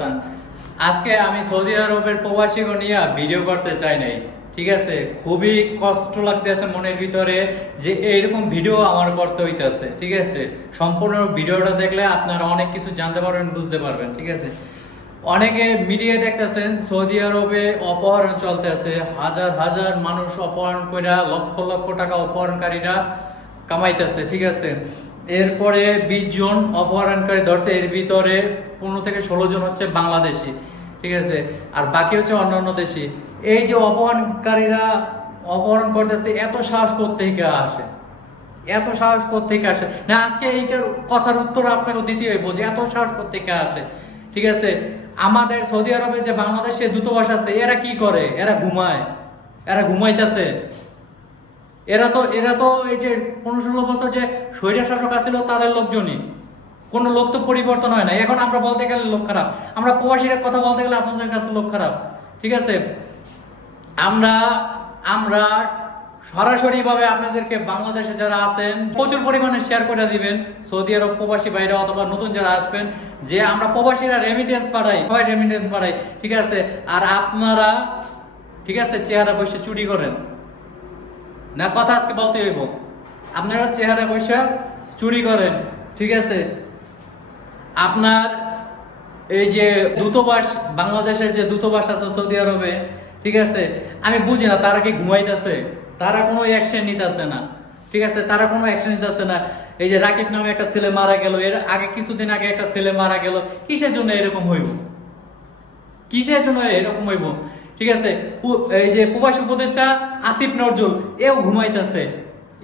হাসান। আজকে আমি সৌদি আরবের প্রবাসীকে নিয়ে ভিডিও করতে চাই নাই, ঠিক আছে? খুবই কষ্ট লাগতেছে মনের ভিতরে যে এইরকম ভিডিও আমার করতে হইতেছে, ঠিক আছে? সম্পূর্ণ ভিডিওটা দেখলে আপনারা অনেক কিছু জানতে পারবেন, বুঝতে পারবেন, ঠিক আছে? অনেকে মিডিয়া দেখতেছেন, সৌদি আরবে অপহরণ চলতেছে, হাজার হাজার মানুষ অপহরণ কইরা লক্ষ লক্ষ টাকা অপহরণকারীরা কামাইতেছে, ঠিক আছে? এরপরে বিশ জন অপহরণকারী ধরছে, এর ভিতরে পনেরো থেকে ষোলো জন হচ্ছে বাংলাদেশি, ঠিক আছে? আর বাকি হচ্ছে অন্যান্য দেশি। এই যে অপহরণকারীরা অপহরণ করতেছে, এত সাহস করতে আসে? এত সাহস থেকে আসে? না, আজকে এইটার কথার উত্তর আপনাকে দিতে হইব যে এত সাহস থেকে আসে, ঠিক আছে? আমাদের সৌদি আরবে যে বাংলাদেশে দূতাবাস আছে, এরা কি করে? এরা ঘুমায়। এরা ঘুমাইতেছে। এরা তো এরা তো এই যে পনেরো ষোলো বছর যে স্বৈরা শাসক আছিল, তাদের লোকজনই। কোনো লোক তো পরিবর্তন হয় না এখন আমরা বলতে গেলে লোক খারাপ। আমরা প্রবাসীরা কথা বলতে গেলে আপনাদের কাছে লোক খারাপ। ঠিক আছে? আমরা আমরা সরাসরি ভাবে আপনাদেরকে বাংলাদেশে যারা আছেন, প্রচুর পরিমাণে শেয়ার করে দিবেন। সৌদি আরব প্রবাসী বাইরে অথবা নতুন যারা আসবেন, যে আমরা প্রবাসীরা রেমিটেন্স পাঠাই, সবাই রেমিটেন্স পাঠাই। ঠিক আছে? আর আপনারা, ঠিক আছে? চেহারা বসে চুরি করেন। না, কথা আজকে বলতে হইব। আপনারা চেহারা বসে চুরি করেন, ঠিক আছে? আপনার এই যে দূতাবাস, বাংলাদেশের যে দূতাবাস আছে সৌদি আরবে, ঠিক আছে? আমি বুঝি না, তারা কি ঘুমাইতেছে? তারা কোনো অ্যাকশন নিতেছে না, ঠিক আছে? তারা কোনো অ্যাকশন নিতেছে না। এই যে রাকিব নামে একটা ছেলে মারা গেল, এর আগে কিছুদিন আগে একটা ছেলে মারা গেল, কিসের জন্য এরকম হইব? কিসের জন্য এরকম হইব? ঠিক আছে? এই যে প্রবাসী উপদেষ্টা আসিফ নজরুল, এও ঘুমাইতেছে।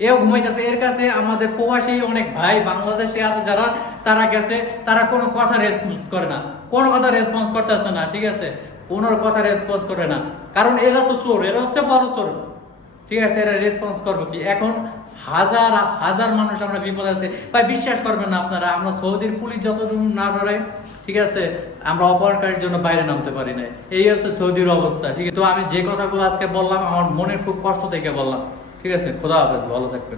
এও ঘুমাইতেছে। এর কাছে আমাদের প্রবাসী অনেক ভাই বাংলাদেশে আছে যারা, তারা গেছে, তারা কোনো কথা রেসপন্স করে না। কোনো কথা রেসপন্স করতেছে না, ঠিক আছে? কোনো কথা রেসপন্স করে না। কারণ এরা তো চোর, এরা হচ্ছে বড় চোর। ঠিক আছে? এরা রেসপন্স করব কি? এখন হাজার হাজার মানুষ আমরা বিপদ আছে। ভাই, বিশ্বাস করবেন না আপনারা, আমরা সৌদির পুলিশ যতদূর না ডরাই ঠিক আছে? আমরা অপহরণকারীর জন্য বাইরে নামতে পারি নাই। এই হচ্ছে সৌদির অবস্থা, ঠিক আছে? তো আমি যে কথাগুলো আজকে বললাম, আমার মনের খুব কষ্ট থেকে বললাম। ঠিক আছে? খোদা হাফেজ, ভালো থাকবেন।